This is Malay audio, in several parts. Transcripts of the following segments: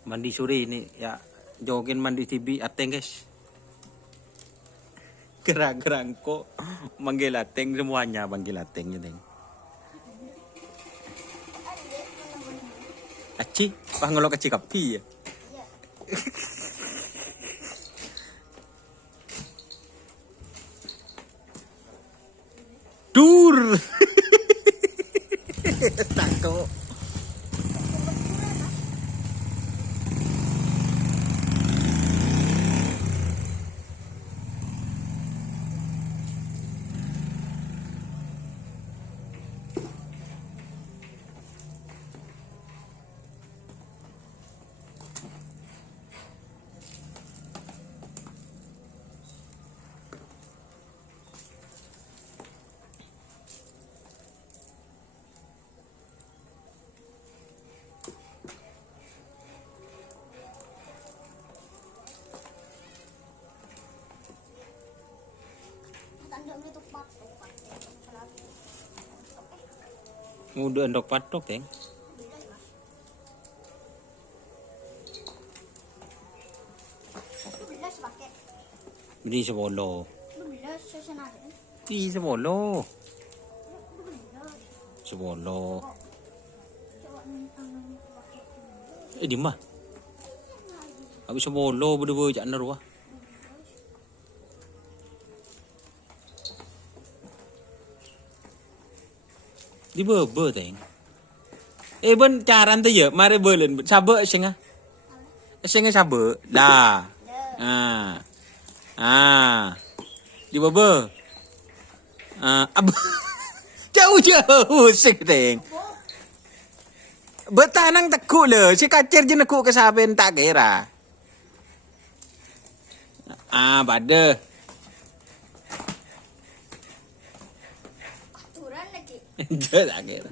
Mandi sore ini ya, jogging mandi tibi ateng guys. Gerak-gerak kok manggil ateng semuanya, panggil ateng ya, Teng. Aci, panggil kecil kapi ya. Dur. Takut. Udah endok patok, Teng. Beli sebolo. Ih, sebolo. Sebolo. Di mah. Habis sebolo berdua jak ner wah. Di bebe, Teng. Ben caran tu ya, mari belen. Sabe singa. Singa sabe. Dah. Di bebe. Jauh-jauh sik, Teng. Betanang tekuk le, si kacir je nekuk ke saben tak kira. Pada. Aturan lagi. Je tak kira.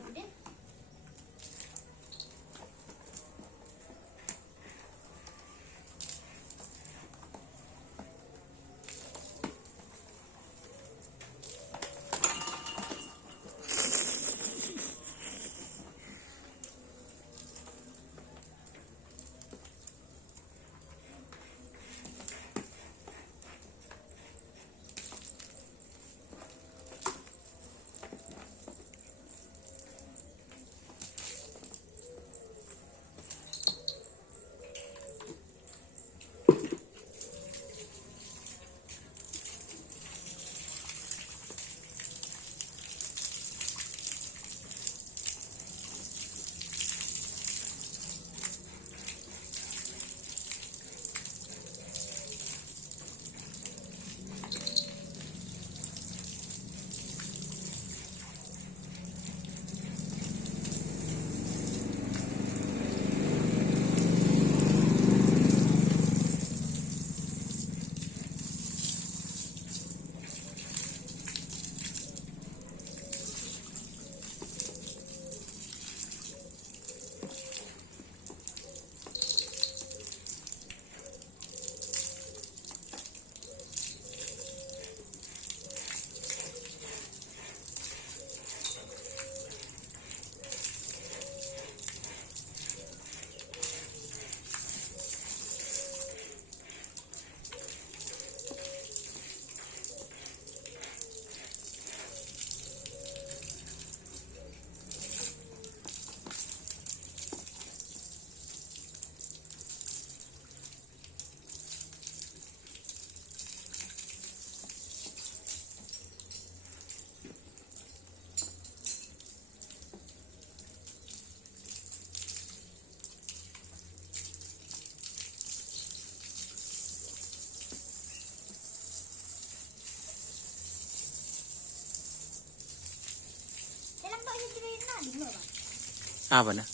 Apa nah?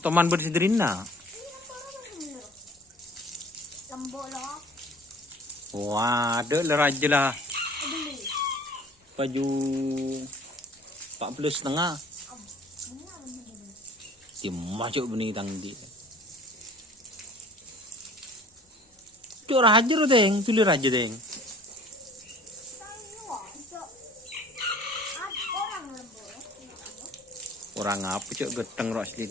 Teman bersidrina. Wah, ada leraja lah. Baju 40,5. Masuk benih tangdi. Cuk raja lo, Teng. Pilih raja, Teng. Orang apa cok geteng roslin.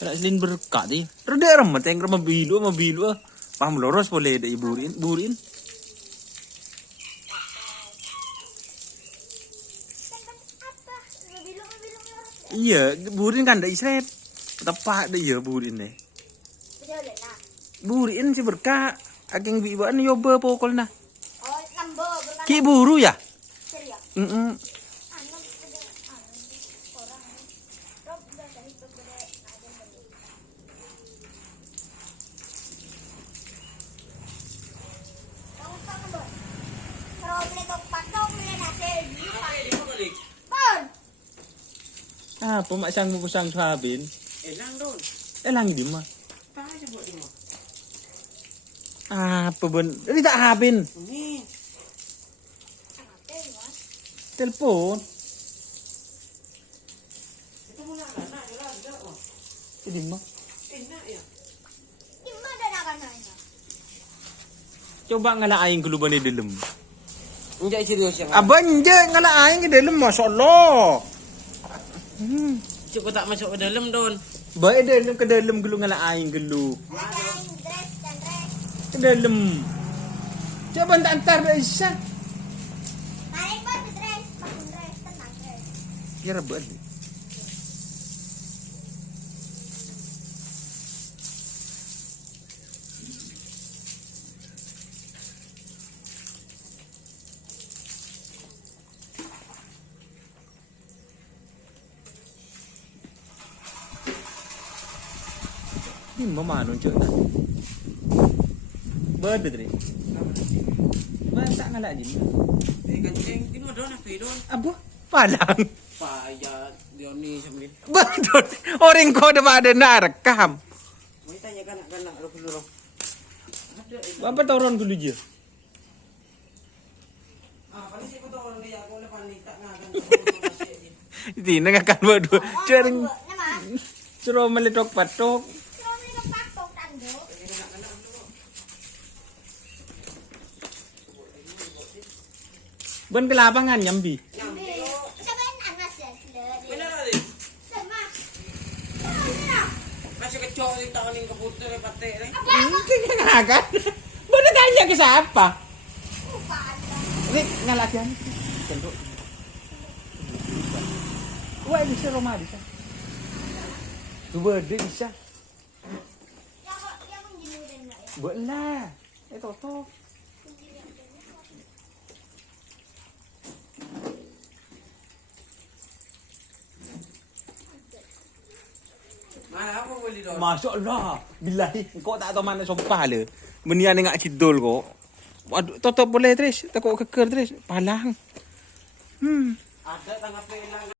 Kena selin berkak ti. Reda remet yang remah bilu. Paham loros boleh ada burin. Iya, burin kan ada isret. Tepat deh ya burin deh. Burin si berkak. Aking bibuan yoba pokoknya. Oh, lambo berkah. Ki buru ya? Serius. Heeh. Ah, pemasang mo pusang sabin. Elang doon. Elang di mah. Tahan siya buat dia. Ah, peben. Ini tak habin. Ini. Telepon. Ito muna ka na. Wala. Oh. Ini mah. Enak ya. Coba ngalain keluban di dalam. Enggak serius yang. Abang je ngalain ke dalam, masya-Allah. Cukup tak masuk ke dalam Don. Baik dalam ke dalam gelu ngalain gelu. Ke dalam. Coba tak antar dah Isya. Ya rebel. Ni mama nun cek. Berde tadi. Masa ngalak je. Kencing. Ini Don apa Don? Apa? Palang. Payah dia ni sambil. Betul. Orang kau ada nak rekam. Mau tanya kanak-kanak dulu. Ada. Apa tauran dulu je? Ah, paling siapa tahu orang dia aku lepas ni tak ngakan. Ini ngakan berdua. Cering. Suruh meletok patok. Ben ke lapangan nyambi. Benar tadi. Masih kecok ni tak ning keputus ni patek ni. Ngakan. Bener tanya ke siapa? Ini ngalakian. Cendok. Wah, bisa Roma bisa. Dua dia bisa. Boleh. Toto. Mana apa boleh Don? Masya Allah. Bilahi. Kau tak tahu mana sompah le. Menian dengan cidul kau. Waduh, Toto boleh terus. Takut keker terus. Palang. Ada tangkap elang.